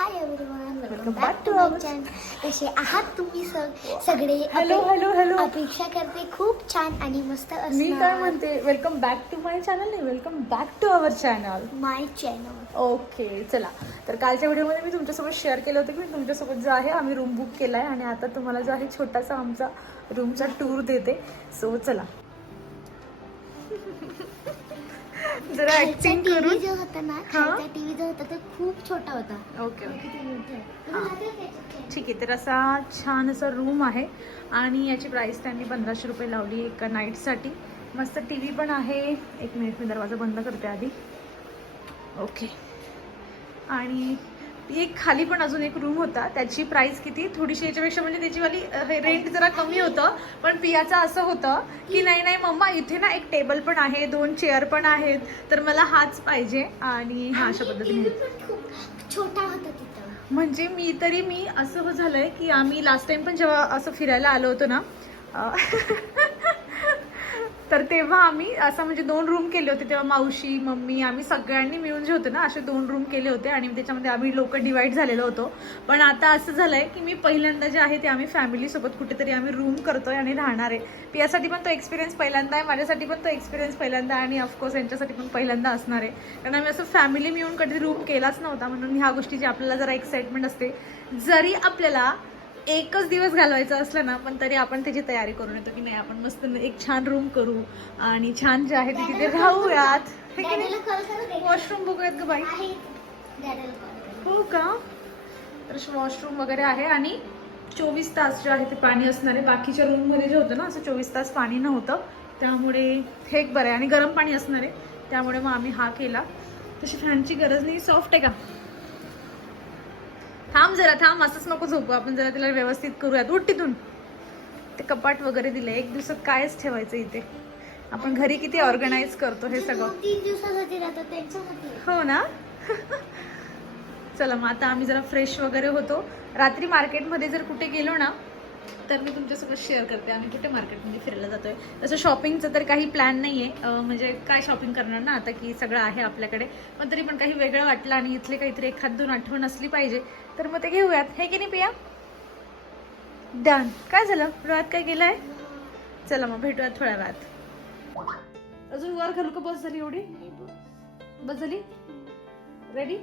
High everyone, welcome back to our channel. कसे आहात तुम्ही सगळे? Hello hello hello. अपेक्षा करते खूप छान आणि मस्त मी काय असणार. म्हणते, welcome back to my channel नाही, welcome back to our channel. My channel. Okay चला. तर कालच्या व्हिडिओमध्ये मी तुमच्यासोबत शेअर केलं होतं की मी तुमच्यासोबत जो आहे आम्ही रूम बुक केला आहे आणि आता तुम्हाला जो आहे छोटासा आमचा रूमचा टूर देते. सो चला जरा ऍक्टिंग करून. टीव्ही जो होता ना, खालचा टीव्ही जो होता तो खूप छोटा होता. ओके किती मोठा आहे. हां. तुला लागेल त्याच्यात? ठीक आहे. तर असा छान असा रूम आहे आणि याची प्राईस त्यांनी 1500 रुपये लावली एका नाईटसाठी. मस्त टी व्ही पण आहे. एक मिनिट, मी दरवाजा बंद करते आधी. ओके. आणि एक खाली पण अजून एक रूम होता, त्याची प्राईस किती थोडीशी याच्यापेक्षा म्हणजे त्याचीवाली रेंट जरा कमी होतं. पण पियाचं असं होतं की नाही नाही मम्मा, इथे ना एक टेबल पण आहे, 2 चेअर पण आहेत, तर मला हाच पाहिजे. आणि हा अशा पद्धतीने टीव्ही पण खूप छोटा होता तिथं. म्हणजे मी असं झालंय की आम्ही लास्ट टाइम पण जेव्हा असं फिरायला आलो होतो ना तर तेव्हा आम्ही असं म्हणजे 2 रूम केले होते. तेव्हा मावशी मम्मी आम्ही सगळ्यांनी मिळून जे होते ना असे 2 रूम केले होते आणि त्याच्यामध्ये आम्ही लोक डिवाइड झालेलो होतो. पण आता असं झालंय की मी पहिल्यांदा जे आहे ते आम्ही फॅमिलीसोबत कुठेतरी आम्ही रूम करतोय आणि राहणार आहे. पियासाठी पण तो एक्सपिरियन्स पहिल्यांदा आहे, माझ्यासाठी पण तो एक्सपिरियन्स पहिल्यांदा आहे आणि ऑफकोर्स यांच्यासाठी पण पहिल्यांदा असणार आहे. कारण आम्ही असं फॅमिली मिळून कधी रूम केलाच नव्हता, म्हणून ह्या गोष्टीची आपल्याला जरा एक्साइटमेंट असते. जरी आपल्याला एकच दिवस घालवायचं असलं ना, पण तरी आपण त्याची तयारी करून येतो की नाही आपण मस्त एक छान रूम करू आणि छान जे आहे ते तिथे राहूयात. वॉशरूम बघूयात ग बाई. हो का? तर वॉशरूम वगैरे आहे आणि 24 तास जे आहे ते पाणी असणार आहे. बाकीच्या रूममध्ये जे होतं ना असं 24 तास पाणी नव्हतं, त्यामुळे हे एक बरं आहे. आणि गरम पाणी असणार आहे, त्यामुळे मग आम्ही हा केला. तशी फॅनची गरज नाही. सॉफ्ट आहे का? थांब जरा, थांब, असंच नको झोपू आपण, जरा तिला व्यवस्थित करूयात. उठ तिथून. ते कपाट वगैरे दिले. एक दिवसात कायच ठेवायचं इथे. आपण घरी किती ऑर्गनाईज करतो हे सगळं. 3 दिवसासाठी राहतात त्यांच्यामध्ये. हो ना. चला मग आता आम्ही जरा फ्रेश वगैरे होतो. रात्री मार्केटमध्ये जर कुठे गेलो ना तर मी तुमच्यासोबत शेअर करते आम्ही कुठे मार्केटमध्ये फिरायला जातोय. तसं शॉपिंगचं तर काही प्लॅन नाही आहे, म्हणजे काय शॉपिंग करणार ना आता की सगळं आहे आपल्याकडे. पण तरी पण काही वेगळं वाटलं आणि इथले काहीतरी एखाद 2 आठवण असली पाहिजे तर मग ते घेऊयात. हे की नाही पिया? ध्यान काय झालं? डोळ्यात काय गेलंय? चला मग भेटूयात थोड्या वेळात. अजून वर घालू का? बस झाली एवढी? बस झाली? रेडी?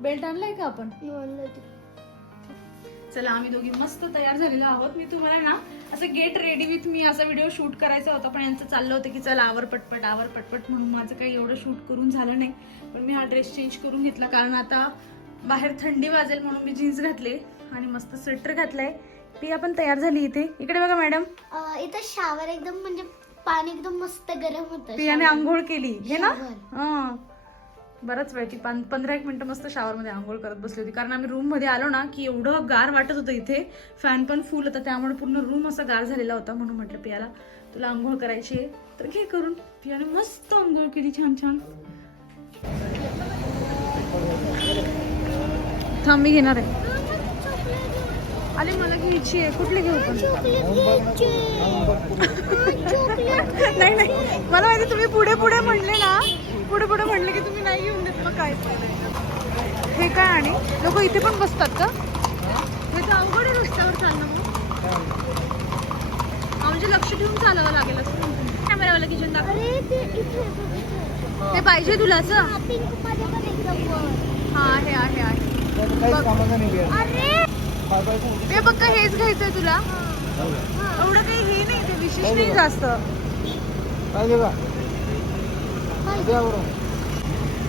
बेल्ट आणलाय का आपण? चला आम्ही दोघी मस्त तयार झालेलो आहोत. मी तुम्हाला ना असं गेट रेडी विथ मी असा व्हिडिओ शूट करायचा होता, पण यांचं चाललं होतं की चला आवर पटपट आवर पटपट, म्हणून माझं काही एवढं शूट करून झालं नाही. पण मी हा ड्रेस चेंज करून घेतला कारण आता बाहेर थंडी वाजेल म्हणून मी जीन्स घातले आणि मस्त स्वेटर घातलाय. पिया पण तयार झाली इथे. इकडे बघा मॅडम. इथं शावर एकदम म्हणजे पाणी एकदम मस्त गरम होतं. पियाने आंघोळ केली हे ना. हा बराच वेळ ती 15-1 मिनिटं मस्त शावर मध्ये आंघोळ करत बसली होती. कारण आम्ही रूम मध्ये आलो ना की एवढं गार वाटत होतं इथे. फॅन पण फुल होता, त्यामुळे पूर्ण रूम असा गार झालेला होता. म्हणून म्हटलं पियाला तुला आंघोळ करायची आहे तर घे करून. पियाने मस्त आंघोळ केली छान छान. थांब मी घेणार आहे. अरे मला घ्यायची आहे. कुठली घेऊ पण? नाही नाही, मला माहिती तुम्ही पुढे पुढे म्हणले ना, पुढे पुढे म्हणले की तुम्ही नाही घेऊन देत मग काय. हे काय? आणि लोक इथे पण बसतात का? हे तर अवघड आहे रस्त्यावर चालणं. म्हणजे लक्ष ठेवून चालावं लागेल असं. कॅमेरावाला किचन दाखव. ते पाहिजे तुला असं? हा हे आहे आहे. ते बघ का, हेच घ्यायचंय तुला. एवढं काही हे नाही, ते विशेष नाही जास्त.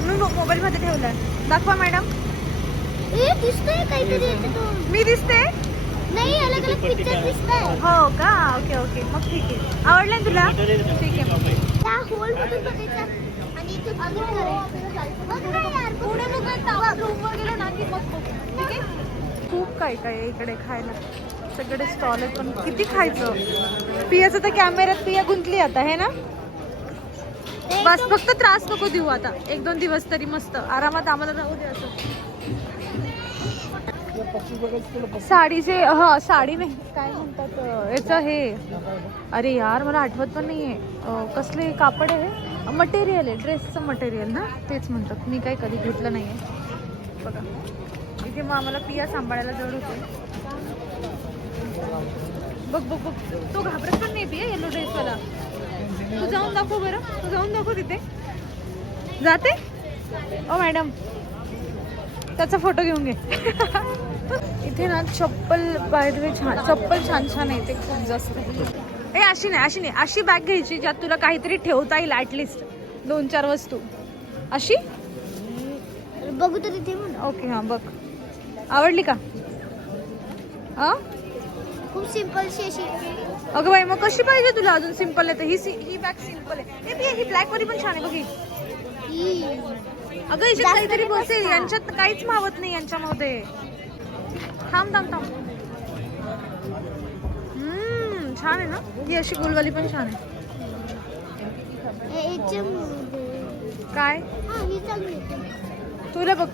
मी मोबाईल मध्ये ठेवलाय. दाखवा मॅडम. दिसतंय काहीतरी. मी दिसते? नाही, अलग अलग पिक्चर दिसतंय. हो का? ओके ओके, मग ठीक आहे. आवडलंय तुला? ठीक आहे मग. त्या होल मधून बघायचं आणि इथून अजून करायचं. बघ ना यार, पुढे बघ, रूमवर गेलं ना की मग बघू. ठीक आहे. खूप काय काय आहे इकडे खायला. सगळे स्टॉल आहेत, पण किती खायचं. पियाचं तर कॅमेऱ्यात पिया गुंतली आता हे ना. बस फक्त त्रास नको देऊ आता. 1-2 दिवस तरी मस्त आरामात आम्हाला राहू दे असं. साडीचे साडी नाही काय म्हणतात याचं हे. अरे यार मला आठवत पण नाहीये. कसले कापड आहे? मटेरियल आहे, ड्रेसचं मटेरियल ना, तेच म्हणतात. मी काही कधी घेतलं नाहीये. बघा. इथे मग आम्हाला पिया सांभाळायला जवळ होते. बघ बघ बघ, तो घाबरत पण नाही पिया येलो ड्रेसवाला. तू जाऊन दाखव बरं, तू जाऊन दाखव तिथे. जाते ओ मॅडम, त्याचा फोटो घेऊन घे. इथे ना चप्पल बाहेर छान, चप्पल छान छान आहे ते खूप जास्त. ए अशी नाही, अशी बॅग घ्यायची ज्यात तुला काहीतरी ठेवता येईल, ॲटलिस्ट 2-4 वस्तू. अशी बघू तर तिथे म्हणून. ओके हां बघ, आवडली का? हां खूप सिम्पलशी अशी. अगं बाई मग कशी पाहिजे तुला अजून? सिम्पल आहे तर ही बॅग सिम्पल आहे. ही ब्लॅक मध्ये पण छान आहे बघ ही. अगं याच्यात काहीतरी बसेल, यांच्यात काहीच मावत नाही यांच्यामध्ये. थांब थांब थांब. छान आहे ना ही, अशी गोलवाली पण छान आहे. काय तुला बघ,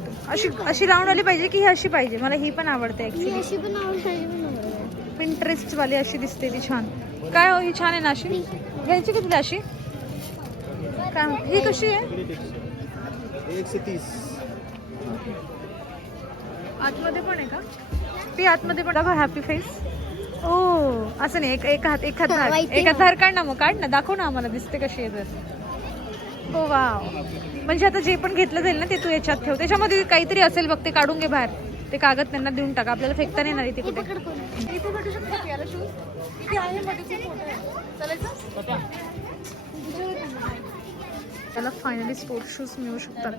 अशी राऊंड वाली पाहिजे की ही अशी पाहिजे? मला ही पण आवडते ऍक्च्युली. पिंटरेस्ट वाली अशी दिसते ती छान. काय हो ही छान आहे ना अशी? घ्यायची का तुला अशी? काय ही कशी आहे? 130. आतमध्ये पण आहे का? ती आतमध्ये पण बघा. Happy face. ओ असं नाही, एक हात धार काढ ना, मग काढ ना, दाखव ना आम्हाला दिसते कशी आहे तर. हो वाव. म्हणजे आता जे पण घेतलं जाईल ना ते तू याच्यात ठेव. त्याच्यामध्ये काहीतरी असेल बघ, ते काढून घे बाहेर. ते कागद त्यांना देऊन टाका, आपल्याला फेकता नाही येणार इथे कुठे. इथे भेटू शकतो याला शूज. इथे आहे मध्ये फोटो आहे. चालायचं त्याला फायनली स्पोर्ट्स शूज मिळू शकतात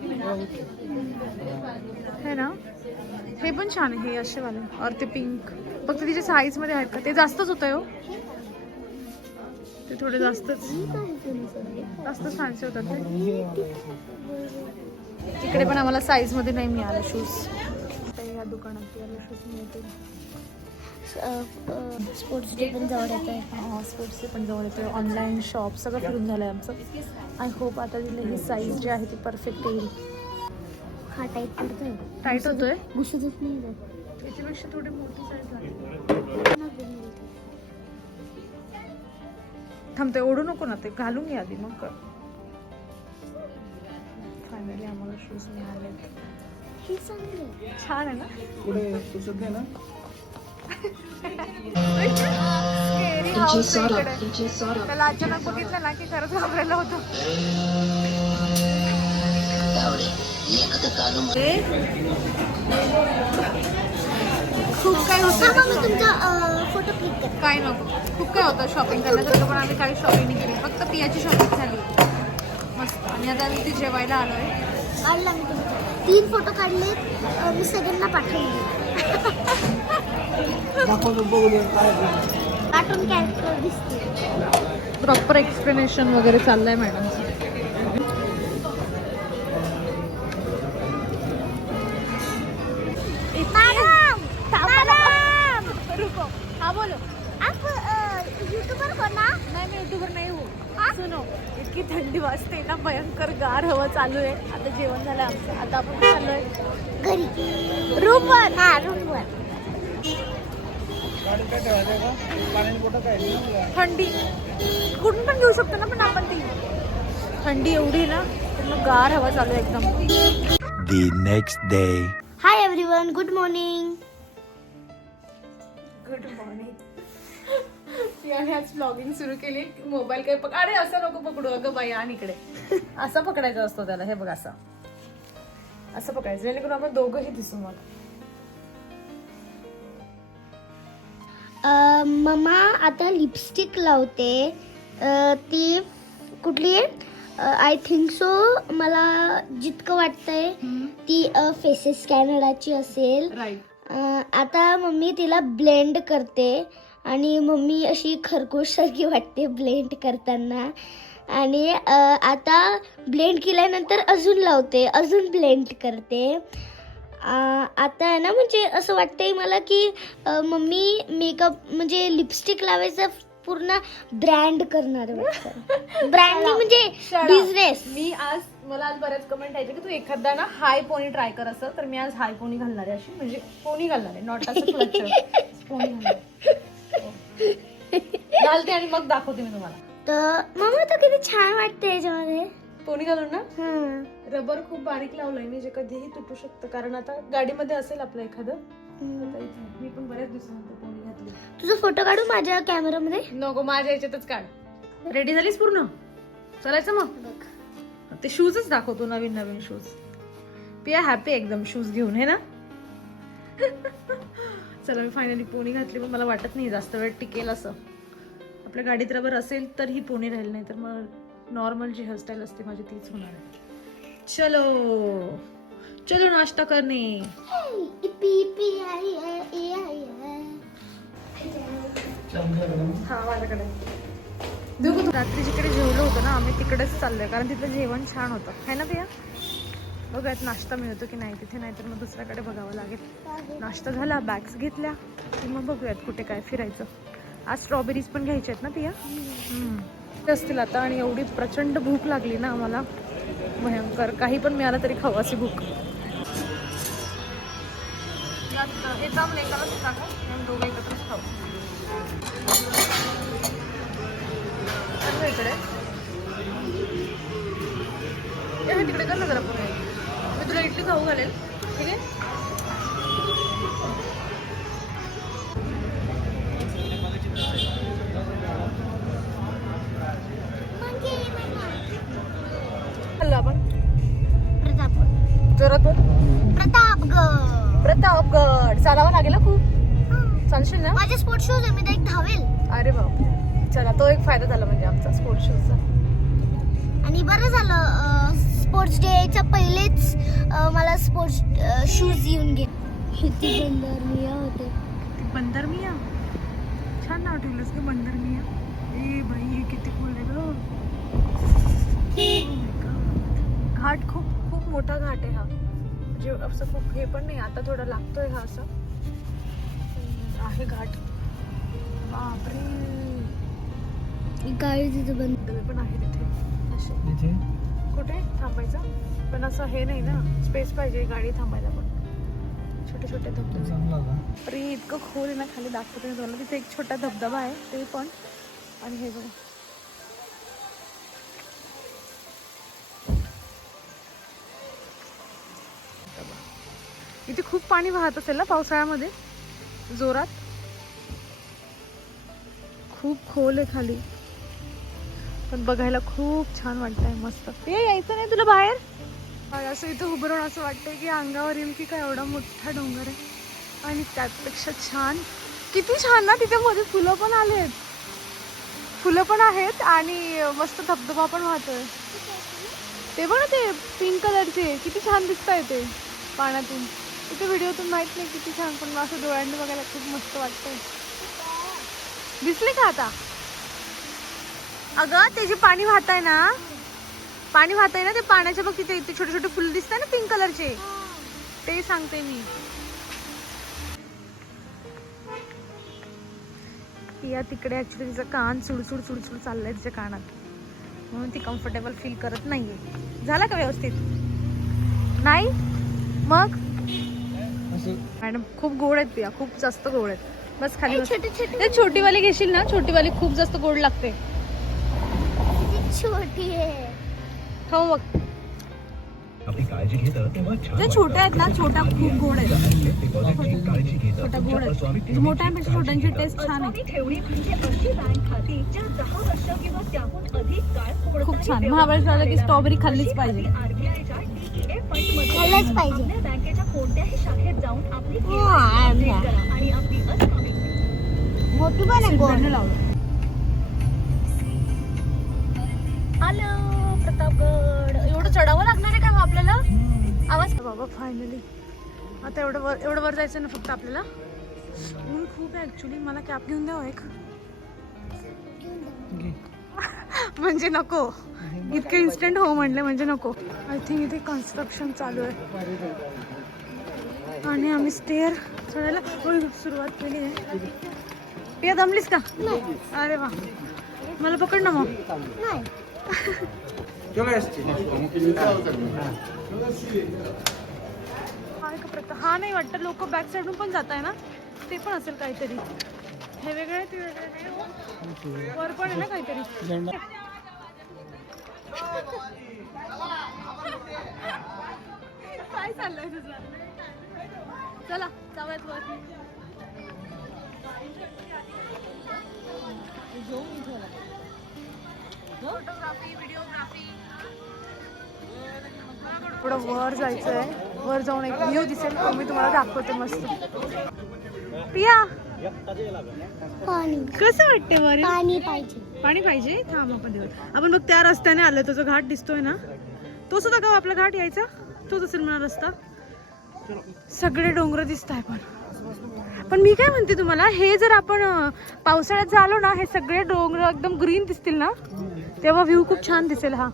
है ना. हे पण छान आहे, हे असे वाले और ते पिंक. फक्त तिच्या साईज मध्ये आहेत का? ते जास्तच होत आहे हो, ते थोडे जास्तच फॅन्सी होतात ते. तिकडे पण आम्हाला साईज मध्ये नाही मिळालं शूज. या दुकानात याला शूज मिळतील. स्पोर्ट्स डे पण जवळ येत आहे. स्पोर्ट्स डे पण जवळ येतोय. ऑनलाईन शॉप सगळं फिरून झालं आहे आमचं. आय होप आता तिला ही साईज जी आहे ती परफेक्ट येईल. हा टाईट पडतोय. टाईट होतोय, घुसतच नाही. त्याच्यापेक्षा थोडी मोठी साईज लागेल. थांबते, ओढू नको ना, ते घालून घ्या आधी मग. फायनली आम्हाला शूज मिळाले. हे चांगलं छान आहे ना. पुढे पुसत नाही ना. Scary house आहे इकडे. त्याला अचानक बघितलं ना की खरंच घाबरायला होतं. खूप काय होतं. मी तुमचा फोटो क्लिक कर. काय नको, खूप काय होतं शॉपिंग करण्यासारखं, पण आम्ही काही शॉपिंग नाही केली. फक्त पियाची शॉपिंग झाली मस्त. आणि आता आम्ही ती जेवायला आलोय. काढला मी तुमचा 3 फोटो काढले. मी सगळ्यांना पाठवले. कार्टून कॅरेक्टर दिसते. प्रॉपर एक्सप्लेनेशन वगैरे चाललंय मॅडमचं. रुको, हाँ बोलो. आप यूट्यूबर हो ना? नाही मी युट्यूबर नाही हो. सुनो, इतकी थंडी वाजते ना, भयंकर गार हवा चालू आहे. आता जेवण झालं आमचं. आता आपण चाललोय घरी रूमवर. हा रूमवर. थंडी कुठून पण घेऊ शकतो ना पण आपण ती. थंडी एवढी ना, पूर्ण गार हवा चालू आहे एकदम. The next day. Hi everyone, good morning. Good morning. याने आज ब्लॉगिंग सुरू केली. मोबाईल काय अरे असं नको पकडू. अगं बाई आण इकडे. असा पकडायचा असतो त्याला. हे बघ असं असं पकडायचं, जेणेकरून आपण दोघंही दिसू. मला मम्मा आता लिपस्टिक लावते. ती कुठली आहे? आय थिंक सो, मला जितकं वाटतंय ती फेसेस कॅनडाची असेल. राईट. आता मम्मी तिला ब्लेंड करते आणि मम्मी अशी खरगोशसारखी वाटते ब्लेंड करताना. आणि आता ब्लेंड केल्यानंतर अजून लावते, अजून ब्लेंड करते. आता आहे ना, म्हणजे असं वाटतंय मला की मम्मी मेकअप म्हणजे लिपस्टिक लावायचं पूर्ण ब्रँड करणार आहे. ब्रँड म्हणजे बिझनेस. मला आज बऱ्याच कमेंट यायचे की तू एखादा ना हाय पोनी ट्राय कर असं. तर मी आज हाय पोनी घालणार आहे. अशी म्हणजे पोनी घालणार आहे, नॉट असं क्लचर. पोनी घालते आणि मग दाखवते मी तुम्हाला. तर मम्मा तो किती छान वाटते याच्यामध्ये. पोनी घालून ना हा. रबर खूप बारीक लावलंय मी, जे कधीही तुटू शकतं, कारण आता गाडीमध्ये असेल आपलं एखादं. आता इथे मी पण बऱ्याच दिवसानंतर पोनी घातली. तुझा फोटो काढू माझ्या कॅमेरामध्ये? नको, माझ्या याच्यातच काढ. रेडी झालीस पूर्ण? चलायचं मग. ते शूजच दाखवतो, नवीन नवीन शूज. पिया हॅपी एकदम शूज घेऊन, है ना? चला, मी फायनली पोनी घातली, पण मला वाटत नाही जास्त वेळ टिकेल असं. आपल्या गाडीत रबर असेल तर ही पोनी राहील, नाही तर मग नॉर्मल जी हेअरस्टाईल असते माझी तीच होणार आहे. चलो चलो नाश्ता करणे. हा, माझ्याकडे देऊ का? रात्री जिकडे जेवलो होतो ना आम्ही, तिकडेच चाललोय, कारण तिथलं जेवण छान होतं, है ना पिया? बघूयात नाश्ता मिळतो की नाही तिथे, नाही तर मग दुसऱ्याकडे बघावं लागेल. नाश्ता झाला, बॅग्स घेतल्या की मग बघूयात कुठे काय फिरायचं. आज स्ट्रॉबेरीज पण घ्यायच्या आहेत ना पिया? ते असतील आता. आणि एवढी प्रचंड भूक लागली ना आम्हाला, भयंकर. काही पण मिळालं तरी खाऊ अशी भूक. हे जाम लेकालाच टाका, दोघं एकत्रच खाऊ. इकडे तिकडे कर ना जरा पुढे. मी तुला इडली खाऊ घालेल, ठीक आहे? आपण जोरात बोल. प्रतापगड चालावं लागेल खूप. चालशील ना? माझे स्पोर्ट शूज आहे, मी डायरेक्ट धावेल. अरे बाप, चला, तो एक फायदा झाला म्हणजे आमचा स्पोर्ट शूजचा. आणि बरं झालं स्पोर्ट्स डेच्या पहिलेच मला स्पोर्ट्स शूज येऊन गेले. किती बंदरमिया होते. ती बंदरमिया, छान नाव ठेवलंस की बंदरमिया. ए बाई, हे किती खोल आहे ग. घाट खूप खूप मोठा घाट आहे हा, म्हणजे असं खूप हे पण नाही, आता थोडा लागतोय हा असं आहे घाट. बापरे, गाडी तिथे बंद धबधबे पण आहे तिथे असे. कुठे थांबायचं? पण असं हे नाही ना, स्पेस पाहिजे गाडी थांबायला पण. छोटे छोटे धबधबे. अरे इतकं खोल आहे ना, खाली दाखवते मी तुम्हाला. तिथे एक छोटा धबधबा आहे ते पण. आणि हे बघा, इथे खूप पाणी वाहत असेल ना पावसाळ्यामध्ये जोरात. खूप खोल आहे खाली, पण बघायला खूप छान वाटतंय, मस्त. ते यायचं नाही तुला बाहेर? असं इथं उभं राहून असं वाटतंय की अंगावर येईल की काय, एवढा मोठा डोंगर आहे. आणि त्यापेक्षा छान, किती छान ना, तिथे मध्ये फुलं पण आलेत, फुलं पण आहेत आणि मस्त धबधबा पण वाहतोय. ते बघ ना, ते पिंक कलरचे किती छान दिसतंय ते पाण्यातून. इथे व्हिडिओतून माहित नाही किती छान, पण असं डोळ्यांनी बघायला खूप मस्त वाटतंय. दिसले का आता? अगं ते जे पाणी वाहतंय ना, पाणी वाहतंय ना, ते पाण्याच्या बघ तिथे इथे छोटे छोटे फुलं दिसतंय ना पिंक कलरचे, ते सांगते मी. या तिकडे ऍक्च्युली तिचं कान सुडसुड सुडसुड चाललंय तिच्या कानात, म्हणून ती कम्फर्टेबल फील करत नाहीये. झाला का व्यवस्थित? नाही मग मॅडम खूप गोड आहेत पिया, खूप जास्त गोड आहेत. बस खाली बस. ते छोटीवाली घेशील ना, छोटीवाली खूप जास्त गोड लागते. छोटी आहे. हो मग जे छोटे आहेत ना, छोटा खूप गोड आहेत, छोटा गोड आहेत. मोठ्या पेक्षा छोट्यांची टेस्ट छान आहे, खूप छान. महाबळेश्वरला की स्ट्रॉबेरी खाल्लीच पाहिजे. खाल्लंच पाहिजे. मोठी पण आहे गोड. हॅलो प्रतापगड. एवढं चढावं लागणार आहे का मग आपल्याला? आवाज बाबा फायनली. आता एवढं वर जायचं ना फक्त आपल्याला. ऊन खूप आहे ऍक्च्युली. मला कॅप घेऊन द्यावं एक. म्हणजे नको, इतके इन्स्टंट हो म्हणले म्हणजे नको. आय थिंक इथे कन्स्ट्रक्शन चालू आहे आणि आम्ही स्टेअर चढायला सुरुवात केली आहे. पिया दमलीस का? अरे वा, मला पकड ना मग. नाही. हा नाही वाटतं, लोक बॅक साईडून पण जात आहे ना, ते पण असेल काहीतरी. हे वेगळं आहे, ते वेगळं आहे. वर पण आहे ना काहीतरी. काय चाललंय तुझं? चला जाऊयात वरती. Photography, videography. पुढं वर जायचंय. वर जाऊन एक व्ह्यू दिसेल तो मी तुम्हाला दाखवते मस्त. प्रिया पाणी कसं वाटते वर? पाणी पाहिजे. पाणी पाहिजे. थांब आपण देऊ. आपण बघ त्या रस्त्याने आलो. तो जो घाट दिसतोय ना तो सुद्धा का आपला घाट यायचा तोच असेल मला रस्ता. सगळे डोंगर दिसत आहे. पण मी काय म्हणते तुम्हाला, हे जर आपण पावसाळ्यात झालो ना हे सगळे डोंगर एकदम ग्रीन दिसतील ना तेव्हा व्ह्यू खूप छान दिसेल. हा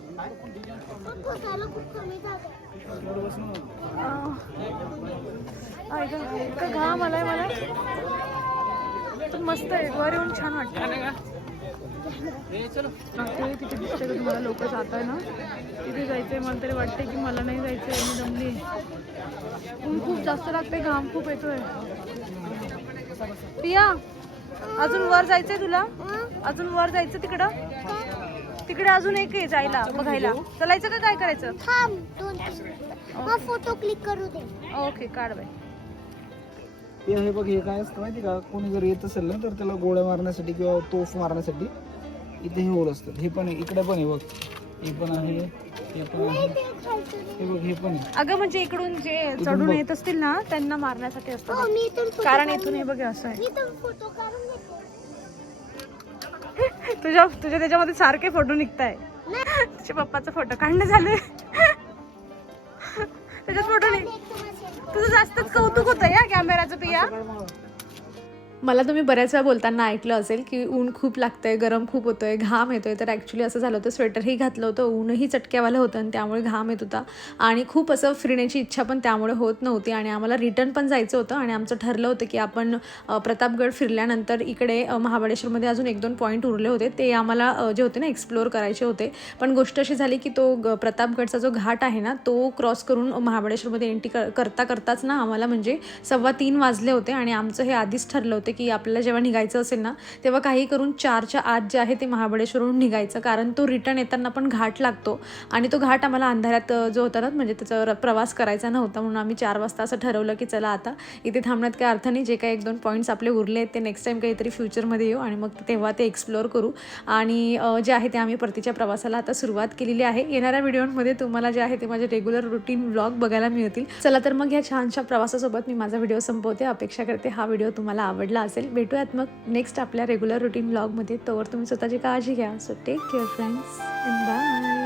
इतका घाम आलाय मला पण मस्त आहे. वर येऊन छान वाटतं. तिथे दिसतंय तुम्हाला लोक जात आहे ना तिथे जायचंय. मला तरी वाटतंय की मला नाही जायचंय. मी दमली. ऊन खूप जास्त लागतंय. घाम खूप येतोय. पिया अजून वर जायचंय तुला? अजून वर जायचं तिकडं? तिकडे अजून एक आहे जायला बघायला. चलायचं का काय करायचं? फोटो क्लिक करू दे. ओके काढ बाय. हे बघ हे काय असतं माहिती का, कोणी जर येत असेल ना तर त्याला गोळ्या मारण्यासाठी किंवा तोफ मारण्यासाठी इथे हे होल असतात. हे पण आहे, इकडे पण आहे बघ. हे पण आहे, हे पण आहे, हे बघ हे पण आहे. अगं म्हणजे इकडून जे चढून येत असतील ना त्यांना मारण्यासाठी असतं. कारण इथून हे बघ असं आहे. तुझ्या त्याच्यामध्ये सारखे फोटो निघताय. तुझ्या पप्पाचा फोटो काढणं झाले. त्याच्यात फोटो नाही. तुझं जास्तच कौतुक होतं या कॅमेराचं पिया. मला तुम्ही बऱ्याच वेळा बोलताना ऐकलं असेल की ऊन खूप लागतंय, गरम खूप होतोय, घाम येतोय. तर ॲक्च्युली असं झालं होतं, स्वेटरही घातलं होतं, ऊनही चटक्यावालं होतं आणि त्यामुळे घाम येत होता आणि खूप असं फिरण्याची इच्छा पण त्यामुळे होत नव्हती. आणि आम्हाला रिटर्न पण जायचं होतं आणि आमचं ठरलं होतं की आपण प्रतापगड फिरल्यानंतर इकडे महाबळेश्वरमध्ये अजून 1-2 पॉईंट उरले होते ते आम्हाला जे होते ना एक्सप्लोअर करायचे होते. पण गोष्ट अशी झाली की तो प्रतापगडचा जो घाट आहे ना तो क्रॉस करून महाबळेश्वरमध्ये एंट्री करताच ना आम्हाला म्हणजे 2:15 वाजले होते. आणि आमचं हे आधीच ठरलं होतं की आपल्याला जेव्हा निघायचं असेल ना तेव्हा काही करून 4च्या आत जे आहे ते महाबळेश्वरहून निघायचं. कारण तो रिटर्न येताना पण घाट लागतो आणि तो घाट आम्हाला अंधारात जो होता ना म्हणजे त्याचा प्रवास करायचा नव्हता. म्हणून आम्ही 4 वाजता असं ठरवलं की चला आता इथे थांबण्यात काही अर्थ नाही. जे काही 1-2 पॉईंट्स आपले उरले आहेत ते नेक्स्ट टाईम काहीतरी फ्युचरमध्ये येऊ आणि मग तेव्हा ते एक्सप्लोअर करू. आणि जे आहे ते आम्ही परतीच्या प्रवासाला आता सुरुवात केलेली आहे. येणाऱ्या व्हिडिओमध्ये तुम्हाला जे आहे ते माझे रेग्युलर रुटीन व्लॉग बघायला मिळतील. चला तर मग या छानशा प्रवासासोबत मी माझा व्हिडिओ संपवते. अपेक्षा करते हा व्हिडिओ तुम्हाला आवडला असेल. भेटूयात मग नेक्स्ट आपल्या रेग्युलर रुटीन व्लॉगमध्ये. तोवर तुम्ही स्वतःची काळजी घ्या. So take care friends and bye.